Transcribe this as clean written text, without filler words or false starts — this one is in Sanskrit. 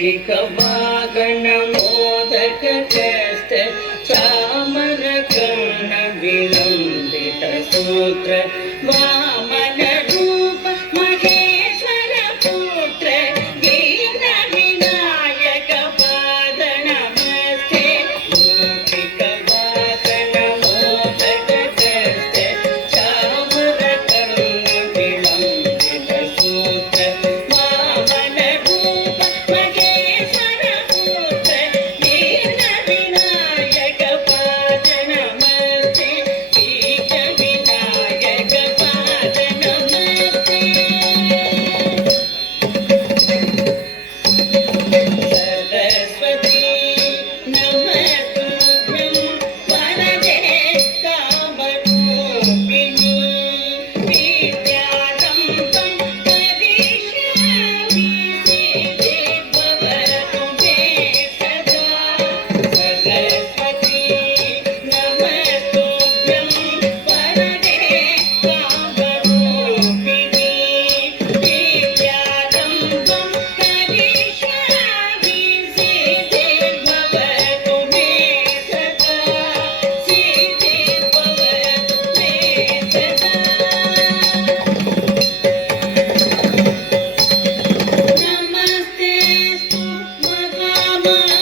मूषिकवाहन मोदक कस्त चामर कर्ण विलंबित सूत्र वामन रूप महेश्वर पुत्र दीन विनायक पाद नमस्ते मूषिकवाहन मोदक कस्त चामर कर्ण विलंबित सूत्र वामन रूप महेश्वर पुत्र दीन विनायक पाद नमस्ते दीन विनायक पाद नमस्ते सरस्वती नमस्तुभ्यं वरदे कामरूपिणी विद्यारम्भं करिष्यामि सिद्धि भवतु मे सदा सरस्वती नमस्तुभ्यं वरदे कामरूपिणी विद्यारम्भं करिष्यामि सिद्धि भवतु मे सदा सिद्धि भवतु मे सदा नमस्तेस्तु महामाये